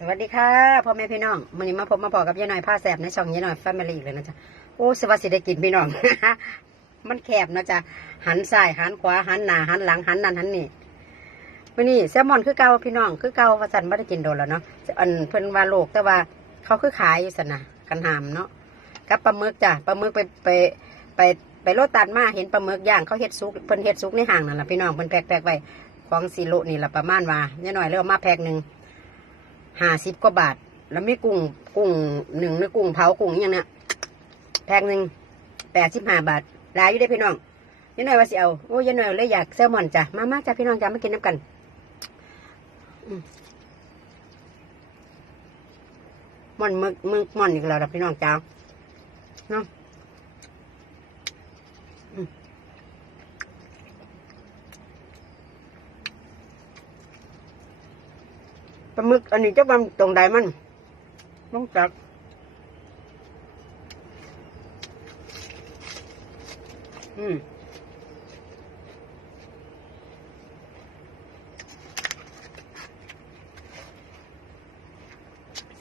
สวัสดีค่ะพ่อแม่พี่น้องวันนี้มาพบมาพอกับยายหน่อยผ้าแสบในช่องยายหน่อยแฟมิลี่เลยนะจ๊ะโอ้สวัสดีได้กินพี่น้อง มันแคบนะจ๊ะหันซ้ายหันขวาหันหน้าหันหลังหันนั่นหันนี่วันนี้แซลมอนคือเก่าพี่น้องคือเก่าว่าสันไม่ได้กินโดนแล้วเนาะอันเพิ่นว่าโลกแต่ว่าเขาคือขายอยู่สนะกันหามเนาะกับปลาหมึกจ้ะปลาหมึกไปไปไปไปโลตัดมาเห็นปลาหมึกย่างเขาเฮ็ดซุกเพิ่นเฮ็ดซุกในห้างนั่นแหละพี่น้องเพิ่นแพ็คแพ็คไว้ของซีโรนี่แหละประมาณว่าเนี่ยหน่อยเลยเอามาแพ็คหนึ่ง ห้าสิบกว่าบาท แล้วมีกุ้งกุ้งหนึ่งหรือกุ้งเผากุ้งอย่างเนี้ยแพ็คหนึ่งแปดสิบห้าบาทหลายอยู่ได้พี่น้องยายหน่อยว่าสิเอาโอ้ยายหน่อยเลยอยากแซลมอนจ้ะมามาจ้ะพี่น้องจ้ะมากินน้ำกันม่อนมึกมึกม่อนอีกแล้วล่ะพี่น้องจ้าเนาะอืม ปลาหมึกอันนี้จะมันตรงใดมันต้องจักอืม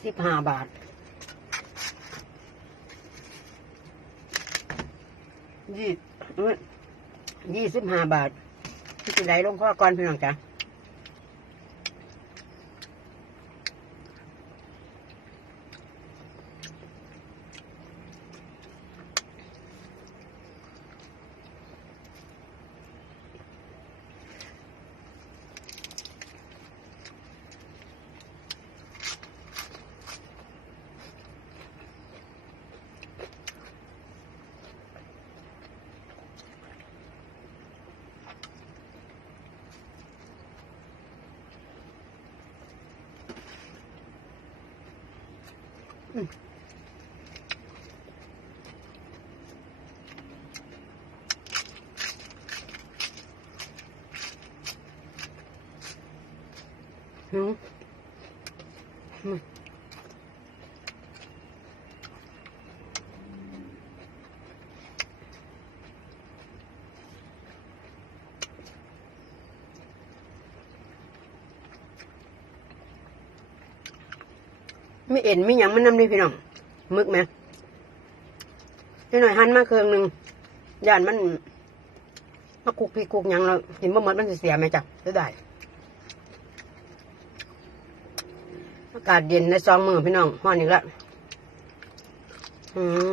สิบห้าบาท ยี่ยี่สิบห้าบาทที่ไหลลงข้อก่อนพี่น้องจ้ะ หืมอื ไม่เอ็นไม่หยังมันนำเลยพี่น้องมึกไหมนิดหน่อยหั่นมาเครื่องหนึ่งย่านมันมาคุกพี่คุกยังเราเห็นบ่หมดมันเสียไหมจ๊ะจะได้อากาศเย็นในซองมือพี่น้องห้อนอีกแล้วอืม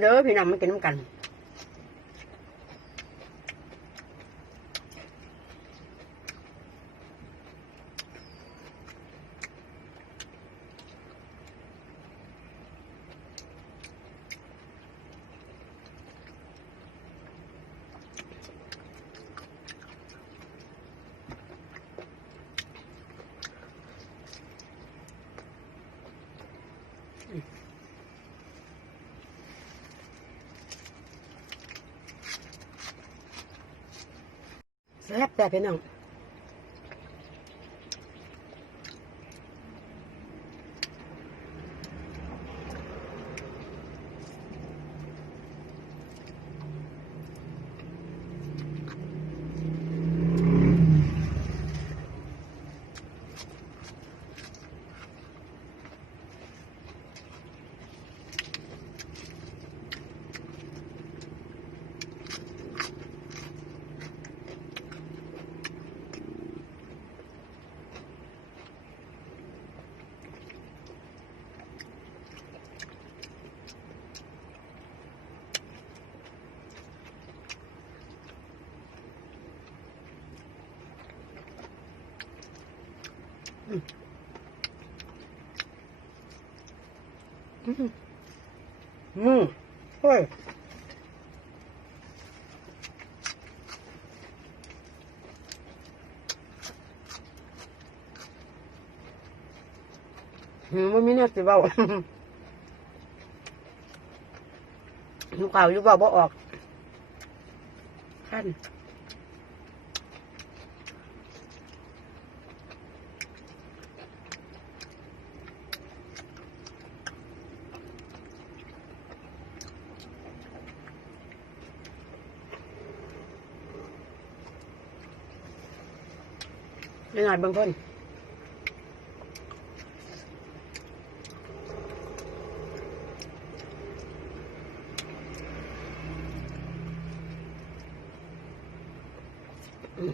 เด้อพี่น้องมากินน้ำกัน แซ่บแต่พี่น้อง อืมเฮ้ยหืม่มีเนี่ยสิเบาอยู่เปล่าวยู่เปล่าบ่ออกขั้น หน่อยบางคนอืม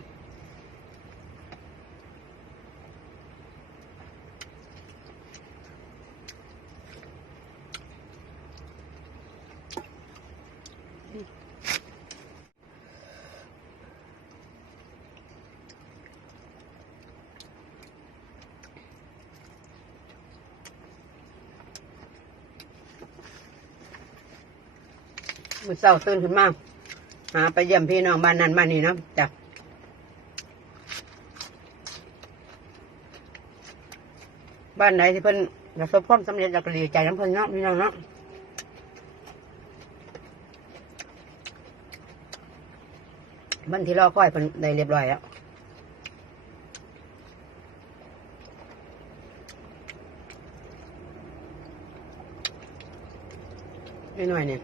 อเช้าตื่นขึ้นมาหาไปเยี่ยมพี่น้องบ้านนั้นบ้านนี้เนาะจ้ะบ้านไหนที่เพิ่นประสบความสำเร็จแล้วก็ดีใจน้ำเพิ่นเนาะพี่น้องเนาะบ้านที่รอคอยเพิ่นได้เรียบร้อยแล้วนิดหน่อยเนี่ย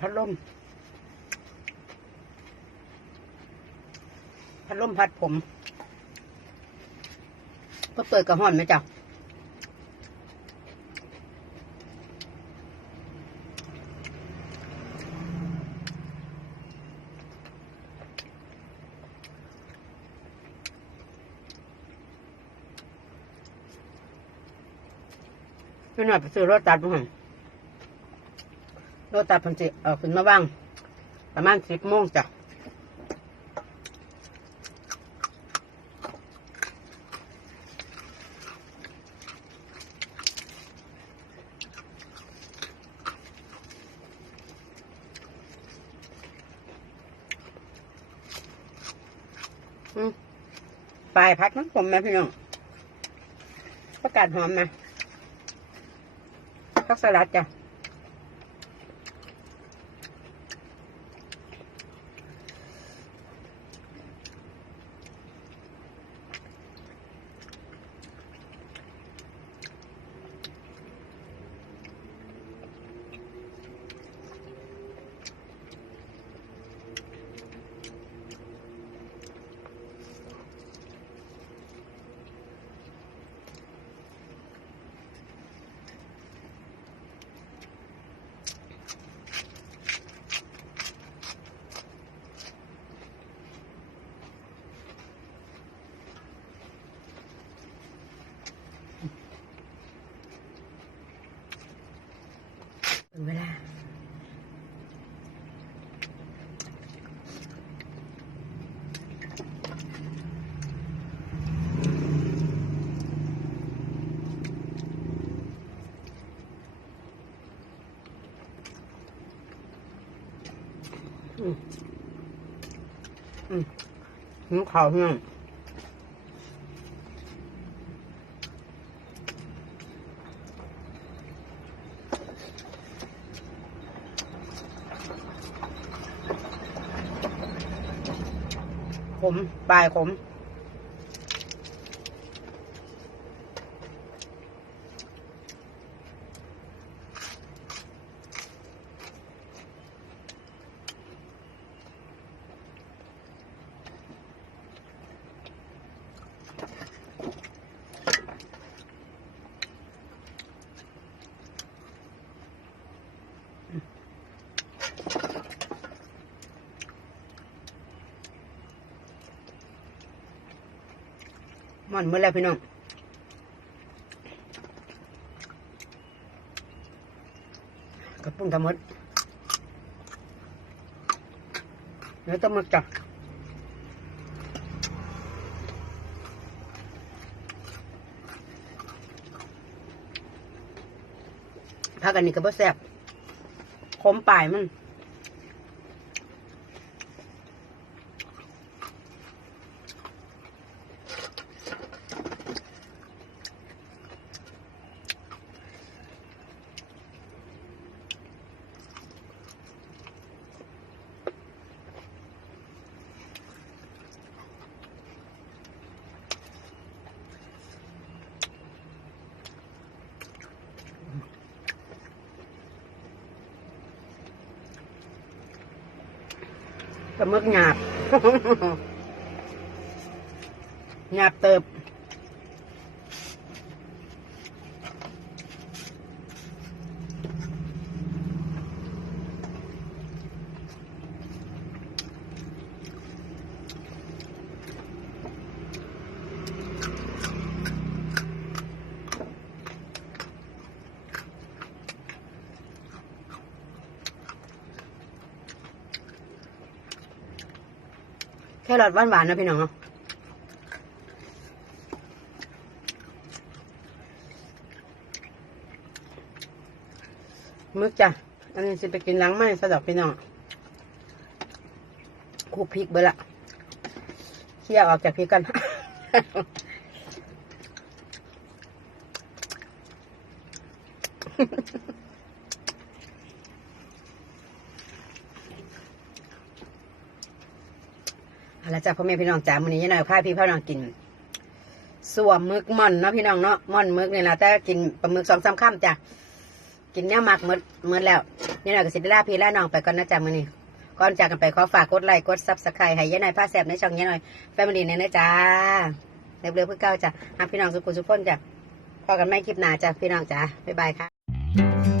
พัดลม พัดลมพัดผมก็เปิดกระห้อนไหมจ๊ะไม่หน่อยไปซื้อรถตัดมาให้ รถตัดพันจิเอาขึ้นมาบ้าง ประมาณสิบโมงจ้ะอืมปลายพักน้ำผมไหมพี่น้องประกาศหอมไหมพักสลัดจ้ะ ถึงเวลา อืมอืม หิวข้าวเพื่อนขมปลายขม อนเมื่อแล้วพี่น้องกระปุ้งทำมดเนื้อต้องมาจับพักอันนี้ก็บ่แซ่บคมปลายมัน ปลาหมึกหยาบ หยาบเติบ ค่รสหวานๆนะพี่น้องเนาะมึกจ้ะ อันนี้สิไปกินล้างไม้สะดอกพี่น้องคูพริกเบอร์ละเคี่ยวออกจากพริกกันเอาละจ้ะพ่อแม่พี่น้องจ๋ามื้อนี้ยายหน่อยพาพี่พ่อน้องกินส่วมมึกม่อนเนาะพี่น้องเนาะม่อนมึกนี่ล่ะแต่กินปลาหมึกสองสามค่ำจ้ะกินเนี้ยหมักหมดหมดแล้วยายหน่อยก็สิได้ลาพี่ลาน้องไปก่อนนะจ๊ะมื้อนี้ก่อนจากกันไปขอฝากกดไลค์กดซับสไครต์ให้ยายหน่อยพาแซ่บในช่องยายหน่อยแฟมิลี่เนี่ยนะจ๊ะเร็วๆเพื่อเก้าจ้ะหาพี่น้องสุขุมสุขพ้นจ้ะพอกันไม่คลิปหน้าจ้ะพี่น้องจ้ะบ๊ายบายค่ะ